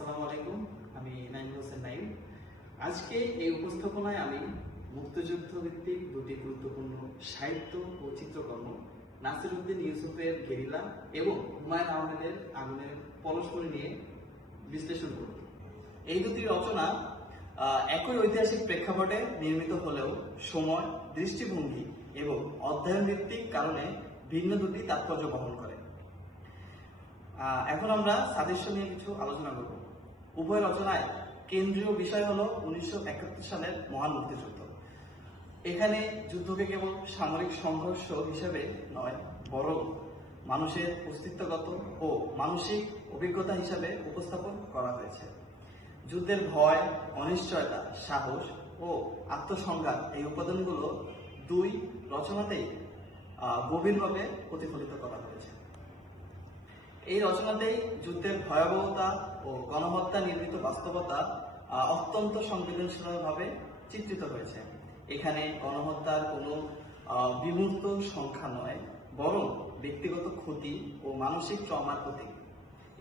আসসালামু আলাইকুম, আমি নাইমুল হোসেন নাইম। আজকে এই উপস্থাপনায় আমি মুক্তিযুদ্ধ ভিত্তিক দুটি গুরুত্বপূর্ণ সাহিত্য ও চিত্রকর্ম নাসিরউদ্দিন ইউসুফের গেরিলা এবং হুমায়ুন আহমেদের আগুনের পরশমণি নিয়ে বিশ্লেষণ করব। এই দুটি রচনা একই ঐতিহাসিক প্রেক্ষাপটে নির্মিত হলেও সময়, দৃষ্টিভঙ্গি এবং অধ্যয়ন ভিত্তিক কারণে ভিন্ন দুটি তাৎপর্য বহন করে। এখন আমরা সাদৃশ্য নিয়ে কিছু আলোচনা করব। উভয় রচনায় কেন্দ্রীয় বিষয় হলো 1971 সালের মহান মুক্তিযুদ্ধ। এখানে যুদ্ধকে কেবল সামরিক সংঘর্ষ হিসেবে নয়, বরং মানুষের অস্তিত্বগত ও মানসিক অভিজ্ঞতা হিসাবে উপস্থাপন করা হয়েছে। যুদ্ধের ভয়, অনিশ্চয়তা, সাহস ও আত্মসংঘাত এই উপাদানগুলো দুই রচনাতেই গভীরভাবে প্রতিফলিত করা হয়েছে। এই রচনাতেই যুদ্ধের ভয়াবহতা ও গণহত্যা নির্মিত বাস্তবতা অত্যন্ত সংবেদনশীলভাবে চিত্রিত হয়েছে। এখানে গণহত্যার কোনো বিমূর্ত সংখ্যা নয়, বরং ব্যক্তিগত ক্ষতি ও মানসিক ট্রমার প্রতীক।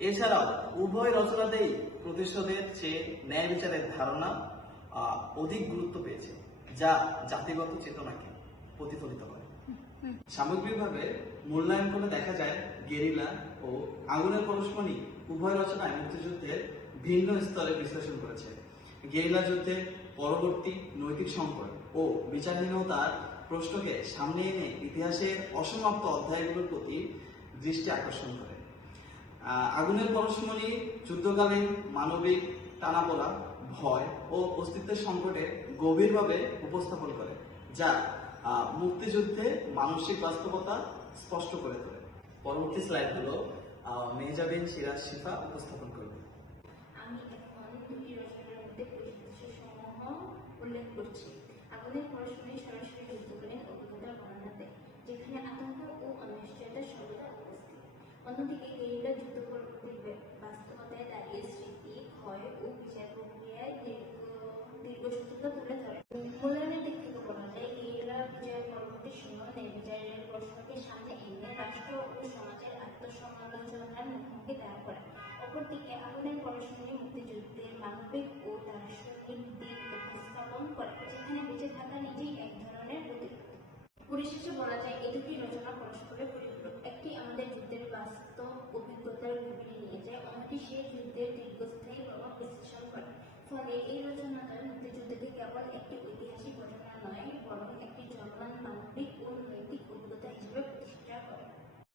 এছাড়াও উভয় রচনাতেই প্রতিশোধের চেয়ে ন্যায় বিচারের ধারণা অধিক গুরুত্ব পেয়েছে, যা জাতিগত চেতনাকে প্রতিফলিত করে। সামগ্রিকভাবে মূল্যায়ন করে দেখা যায়, গেরিলা ও আগুনের পরশমণি উভয় রচনায় মুক্তিযুদ্ধের ভিন্ন স্তরে বিশ্লেষণ করেছে। গেরিলা যুদ্ধের পরবর্তী নৈতিক সংকট ও বিচারহীনতার প্রশ্নকে সামনে এনে ইতিহাসের অসমাপ্ত অধ্যায়গুলোর প্রতি দৃষ্টি আকর্ষণ করে। আগুনের পরশমণি যুদ্ধকালীন মানবিক টানাপোড়া, ভয় ও অস্তিত্বের সংকটে গভীরভাবে উপস্থাপন করে, যা মুক্তিযুদ্ধে মানসিক বাস্তবতা স্পষ্ট করে তোলে। পরবর্তী স্লাইডগুলো মেহজাবিন সিরাজ শিফা উপস্থাপন করবে। আমি এখন দুটি রচনার মধ্যে বৈশিষ্ট্যসমূহ উল্লেখ করছি। আগুনের পরশমণি সরাসরি যুদ্ধকালীন অভিজ্ঞতার বর্ণনা দেয়, যেখানে আতঙ্ক ও অনিশ্চয়তা সর্বদা উপস্থিত। অন্যদিকে গেরিলা যুদ্ধ পরবর্তী বাস্তবতায় দাঁড়িয়ে স্মৃতি, ক্ষয় ও বিচার প্রক্রিয়ায় দীর্ঘসূত্রতা তুলে ধরে। মূল্যায়নের দিক থেকে বলা যায়, গেরিলা বিজয় পরবর্তী সময় ন্যায়বিচারের প্রশ্নকে সামনে এনে রাষ্ট্র ও সমাজের আত্মসমালোচনার মুখোমুখি দাঁড় করে। অপরদিকে আগুনের পরশমণি মুক্তিযুদ্ধের মানবিক ও দার্শনিক দিক উপস্থাপন করে, যেখানে বেঁচে থাকা নিজেই এক ধরনের প্রতিরোধ। পরিশেষে বলা যায়, এই দুটি রচনা পরস্পরের পরিপূরক। একটি আমাদের যুদ্ধের বাস্তব অভিজ্ঞতার গভীরে নিয়ে যায়, অন্যটি সেই যুদ্ধের দীর্ঘস্থায়ী প্রভাব বিশ্লেষণ করে। ফলে এই রচনাটা মুক্তিযুদ্ধকে কেবল একটি ঐতিহাসিক ঘটনা নয়, বরং একটি চলমান মানবিক ও নৈতিক